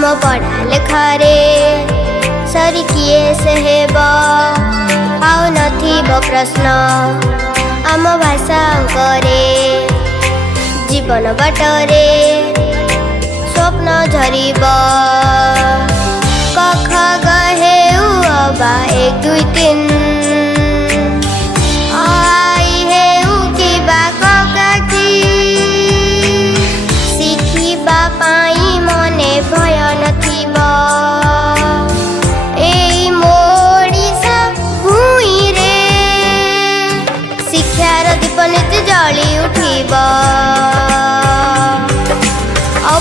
आम पढ़ा लेखारे सरी किए से हेब आउ नथिब प्रश्न आम भाषा अंकरे जीवन बाटरे स्वप्न झरिब क ख ग हे उ अबा 1 2 3 आई हे उ कि बा क गा कि शिखिबा पाई मने भय नथिब एई मोडिसा भूई रे शिक्षार दीप नित्य जली उठिब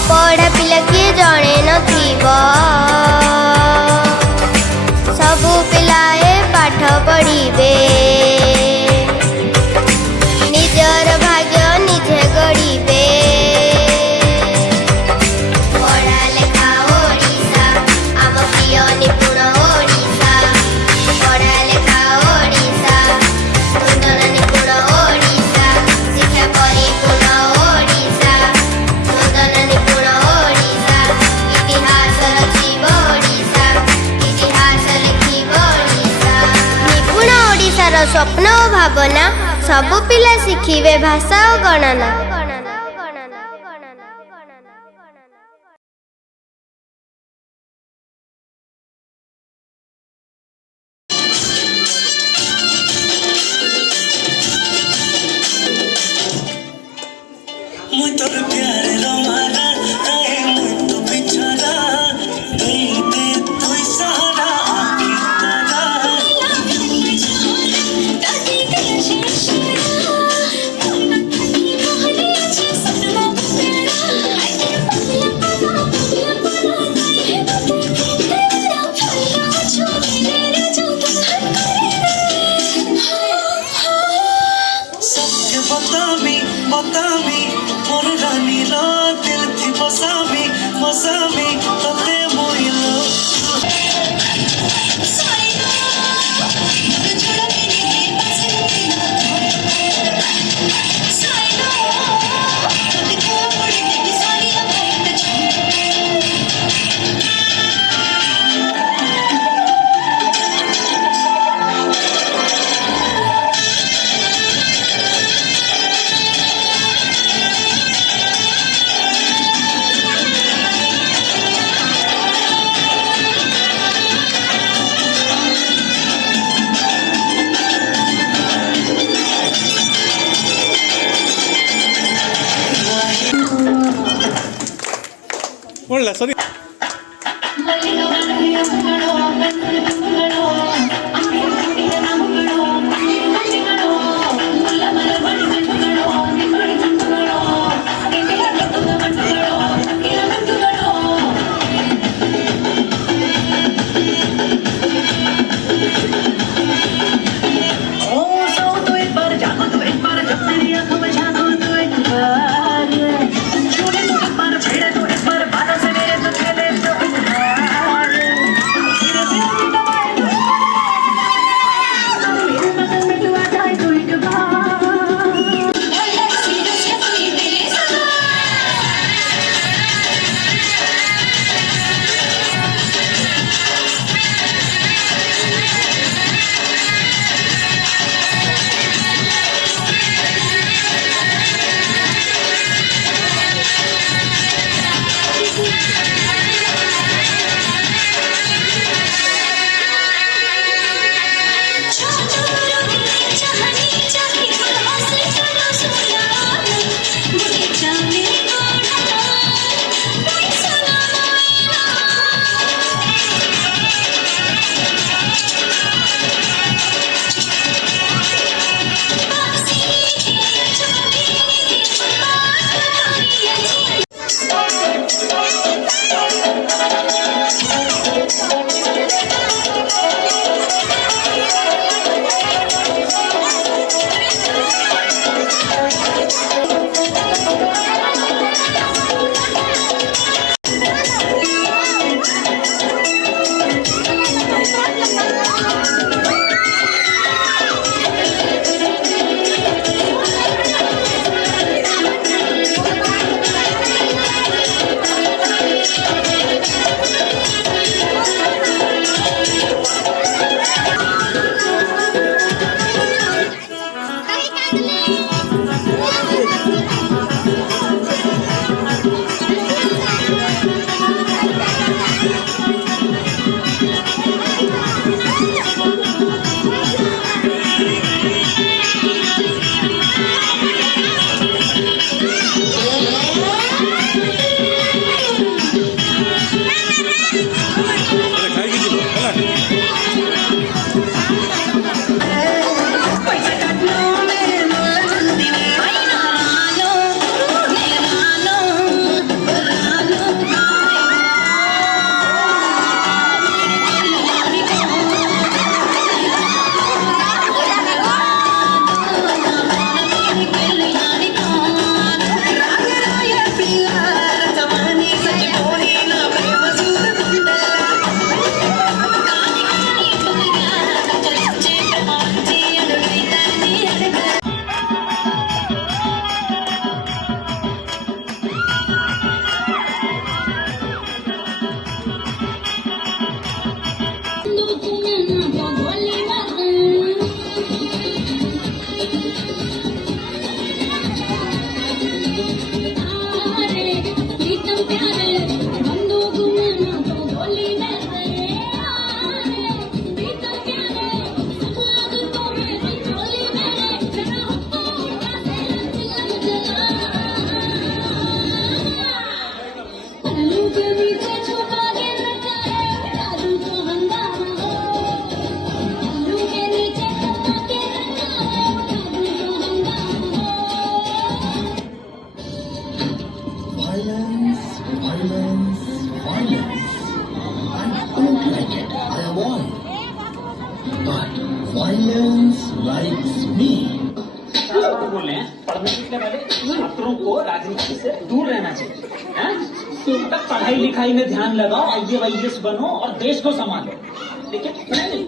पढ़ा पिला किए जणे नथिब सबु पिलाए पाठ पढ़िबे निजर भाग्य निजे गढ़िबे पढ़ा लेखा ओडिशा आम प्रिय निपुण ओडिशा पढ़ा लेखा ओडिशा नूतन निपुण ओडिशा शिक्षा परिपूर्ण ओडिशा नूतन निपुण ओडिशा इतिहास रचिब ओडिशा इतिहास लिखिब ओडिशा निपुण ओडिशार स्वप्न और भावना सबु पिला शिखिबे भाषा और गणना। Sorry. Indians likes me. बोल रहे हैं पढ़ने लिखने वाले छात्रों को राजनीति से दूर रहना चाहिए, हैं? तो तक पढ़ाई लिखाई में ध्यान लगाओ, IAS बनो और देश को संभालो। लेकिन नहीं,